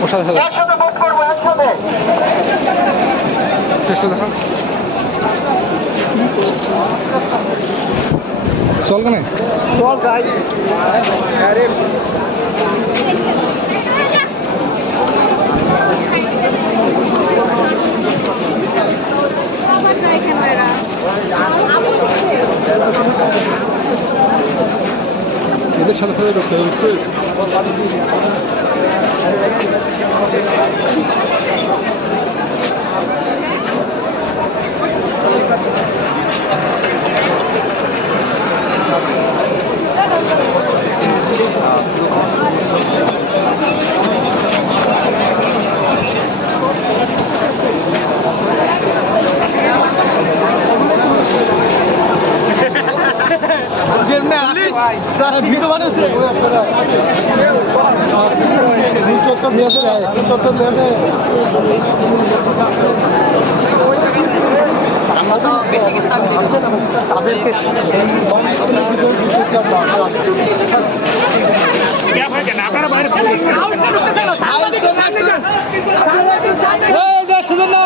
একসাথে মুভ করবো একসাথে চল কেন চল যাই আরে এদের সাথে ফেলে ঢুকতে ভিডিও বানিয়েছে আমরা তো বেশি কিছু তাদেরকে আপনারা বাইরে শুনুন না